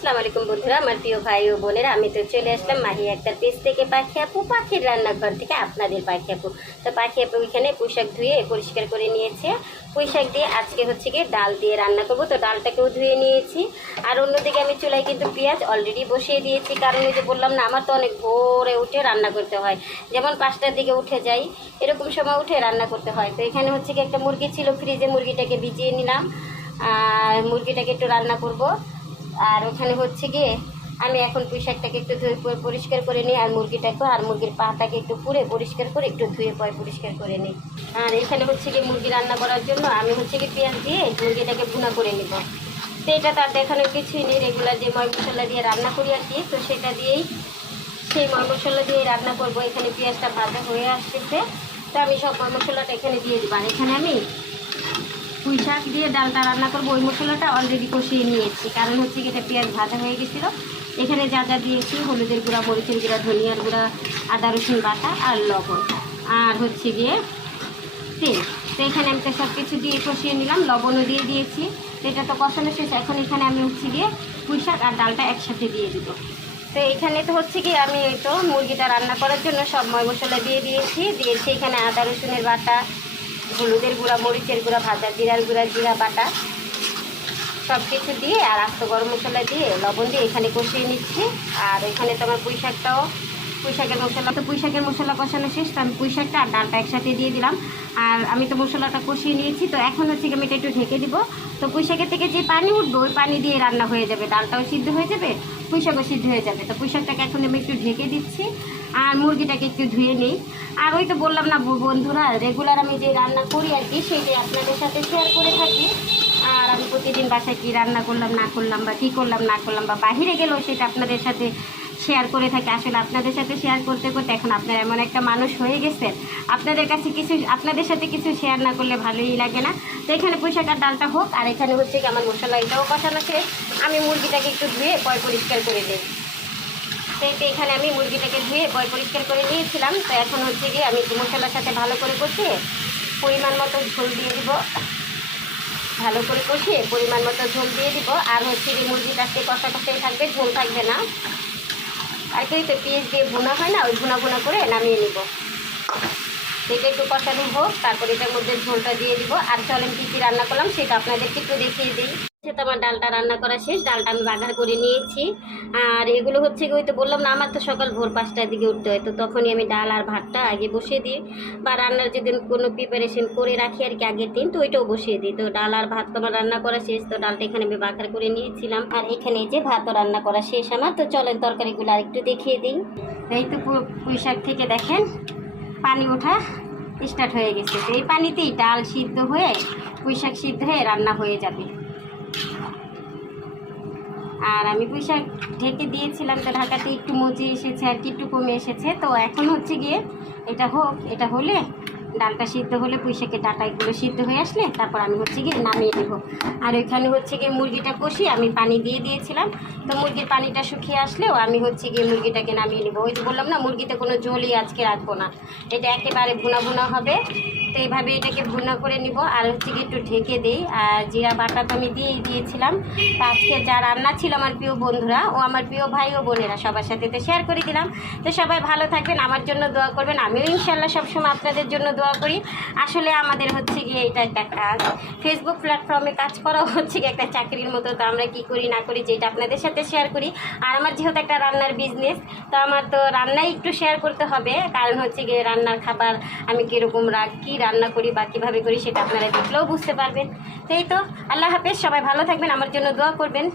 আসসালামু আলাইকুম বন্ধুরা, আমার প্রিয় ভাই ও বোনেরা। আমি তো চলে আসলাম মাহি একটা পেজ থেকে, পাখি আপু পাখির রান্নাঘর থেকে আপনাদের পাখি আপু। তো পাখি আপু এখানে পুঁইশাক ধুয়ে পরিষ্কার করে নিয়েছে। পুঁইশাক দিয়ে আজকে হচ্ছে গিয়ে ডাল দিয়ে রান্না করবো। তো ডালটাকেও ধুয়ে নিয়েছি। আর অন্যদিকে আমি চুলায় কিন্তু পেঁয়াজ অলরেডি বসিয়ে দিয়েছি, কারণ এই যে বললাম না, আমার তো অনেক ভোরে উঠে রান্না করতে হয়। যেমন 5টার দিকে উঠে যাই, এরকম সময় উঠে রান্না করতে হয়। তো এখানে হচ্ছে কি একটা মুরগি ছিল ফ্রিজে, মুরগিটাকে ভিজিয়ে নিলাম। আর মুরগিটাকে একটু রান্না করব। আর ওখানে হচ্ছে গিয়ে আমি এখন পুঁইশাকটাকে একটু ধুয়ে পরিষ্কার করে নিই, আর মুরগিটাকে আর মুরগির পাটাকে একটু পুড়ে পরিষ্কার করে একটু ধুয়ে পরিষ্কার করে নিই। আর এখানে হচ্ছে গিয়ে মুরগি রান্না করার জন্য আমি হচ্ছে গিয়ে পেঁয়াজ দিয়ে মুরগিটাকে ভুনা করে নিব। তো এটা তার দেখানোর কিছুই নেই, রেগুলার যে ময় মশলা দিয়ে রান্না করি আর কি, তো সেটা দিয়েই সেই ময় মশলা দিয়ে রান্না করব। এখানে পেঁয়াজটা ভাজা হয়ে আসতেছে, তো আমি সব ময় মশলাটা এখানে দিয়ে দেবো। আর এখানে আমি পুঁইশাক দিয়ে ডালটা রান্না করবো, ওই মশলাটা অলরেডি কষিয়ে নিয়েছি, কারণ হচ্ছে কি এটা পেঁয়াজ ভাজা হয়ে গেছিলো। এখানে যা যা দিয়েছি, হলুদের গুঁড়া, মরিচের গুঁড়া, ধনিয়ার গুঁড়া, আদা রসুন বাটা আর লবণ, আর হচ্ছে গিয়ে তেল। তো এখানে আমি তো সব কিছু দিয়ে কষিয়ে নিলাম, লবণও দিয়ে দিয়েছি। তো এটা তো কষানো শেষ। এখন এখানে আমি হচ্ছে গিয়ে পুঁইশাক আর ডালটা একসাথে দিয়ে দিব। তো এখানে তো হচ্ছে কি আমি এই তো মুরগিটা রান্না করার জন্য সব ময় মশলা দিয়ে দিয়েছি। এখানে আদা রসুনের বাটা, হলুদের গুঁড়া, মরিচের গুঁড়া, ভাজা জিরার গুঁড়া, জিরা বাটা, সব কিছু দিয়ে আর আস্ত গরম মশলা দিয়ে লবণ দিয়ে এখানে কষিয়ে নিচ্ছি। আর এখানে তো আমার পুঁইশাকের মশলা কষানো শেষ। তো আমি পুঁইশাকটা আর ডালটা একসাথে দিয়ে দিলাম। আর আমি তো মশলাটা কষিয়ে নিয়েছি। তো এখন হচ্ছে আমি এটা একটু ঢেকে দিব। তো পুঁইশাকের থেকে যে পানি উঠবে, ওই পানি দিয়ে রান্না হয়ে যাবে, ডালটাও সিদ্ধ হয়ে যাবে, পুঁইশাকও সিদ্ধ হয়ে যাবে। তো পুঁইশাকটাকে এখন আমি একটু ঢেকে দিচ্ছি, আর মুরগিটাকে একটু ধুয়ে নিই। আর ওই তো বললাম না বন্ধুরা, রেগুলার আমি যে রান্না করি আর কি, সেইটাই আপনাদের সাথে শেয়ার করে থাকি। আর আমি প্রতিদিন বাসায় কী রান্না করলাম না করলাম, বা কী করলাম না করলাম, বা বাহিরে গেলেও সেটা আপনাদের সাথে শেয়ার করে থাকি। আসলে আপনাদের সাথে শেয়ার করতে করতে এখন আপনারা এমন একটা মানুষ হয়ে গেছেন, আপনাদের সাথে কিছু শেয়ার না করলে ভালোই লাগে না। তো এখানে পুঁইশাক আর ডালটা হোক, আর এখানে হচ্ছে কি আমার মশলা এটাও কষানো শেষ। আমি মুরগিটাকে একটু ধুয়ে পরিষ্কার করে দিই। তো এখানে আমি মুরগিটাকে ধুয়ে পরিষ্কার করে নিয়েছিলাম। তো এখন হচ্ছে গিয়ে আমি মশলার সাথে ভালো করে কষিয়ে পরিমাণ মতো ঝোল দিয়ে দিব। ভালো করে কষিয়ে পরিমাণ মতো ঝোল দিয়ে দিব। আর হচ্ছে গিয়ে মুরগিটাকে কষাই থাকবে, ঝোল থাকবে না। আর কি তো পেঁয়াজ দিয়ে ভুনা হয় না, ওই ভুনা করে নামিয়ে নিব। এটা একটু কষানো হোক, তারপরে এটার মধ্যে ঝোলটা দিয়ে দিব। আর চলেন কী কী রান্না করলাম সেটা আপনাদেরকে একটু দেখিয়ে দিই। তো আমার ডালটা রান্না করা শেষ, ডালটা আমি বাগার করে নিয়েছি। আর এগুলো হচ্ছে ওই তো বললাম না, আমার তো সকাল ভোর 5টার দিকে উঠতে হয়, তো তখনই আমি ডাল আর ভাতটা আগে বসিয়ে দিই, বা রান্নার যদি কোনো প্রিপারেশন করে রাখি আর কি আগের দিন, তো ওইটাও বসিয়ে দিই। তো ডাল আর ভাত তো আমার রান্না করা শেষ। তো ডালটা এখানে আমি বাগার করে নিয়েছিলাম, আর এখানে যে ভাতও রান্না করা শেষ আমার। তো চলেন তরকারিগুলো আর একটু দেখিয়ে দিই। এই তো পুঁইশাক থেকে দেখেন পানি ওঠা স্টার্ট হয়ে গেছে। তো এই পানিতেই ডাল সিদ্ধ হয়ে পুঁইশাক সিদ্ধ হয়ে রান্না হয়ে যাবে। আর আমি পুঁইশাক ঢেকে দিয়েছিলাম, তো ঢাকাতে একটু মজে এসেছে আর কি, একটু কমে এসেছে। তো এখন হচ্ছে গিয়ে এটা হোক, এটা হলে ডালটা সিদ্ধ হলে, পুঁইশাকের ডাঁটাগুলো সিদ্ধ হয়ে আসলে তারপর আমি হচ্ছে গিয়ে নামিয়ে দেবো। আর ওইখানে হচ্ছে গিয়ে মুরগিটা কষি আমি পানি দিয়ে দিয়েছিলাম। তো মুরগির পানিটা শুকিয়ে আসলেও আমি হচ্ছে গিয়ে মুরগিটাকে নামিয়ে নেবো। ওই যে বললাম না, মুরগিতে কোনো জলই আজকে রাখবো না, এটা একেবারে ভুনা হবে। তো এইভাবে এটাকে ভুনা করে নিব। আর হচ্ছে গিয়ে একটু ঢেকে দিই। আর জিরা বাটা তো আমি দিয়েছিলাম। তো আজকে যা রান্না ছিল আমার প্রিয় বন্ধুরা ও আমার প্রিয় ভাই ও বোনেরা, সবার সাথে তো শেয়ার করে দিলাম। তো সবাই ভালো থাকবেন, আমার জন্য দোয়া করবেন। আমিও ইনশাল্লাহ সবসময় আপনাদের জন্য দোয়া করি। আসলে আমাদের হচ্ছে গিয়ে এটা একটা কাজ, ফেসবুক প্ল্যাটফর্মে কাজ করা হচ্ছে গিয়ে একটা চাকরির মতো। তো আমরা কী করি না করি, যেটা আপনাদের সাথে শেয়ার করি। আর আমার যেহেতু একটা রান্নার বিজনেস, তো আমার তো রান্নাই একটু শেয়ার করতে হবে, কারণ হচ্ছে গিয়ে রান্নার খাবার আমি কীরকম কী রান্না করি বা কীভাবে করি সেটা আপনারা দেখলেও বুঝতে পারবেন। তো এই তো, আল্লাহ হাফেজ, সবাই ভালো থাকবেন, আমার জন্য দোয়া করবেন।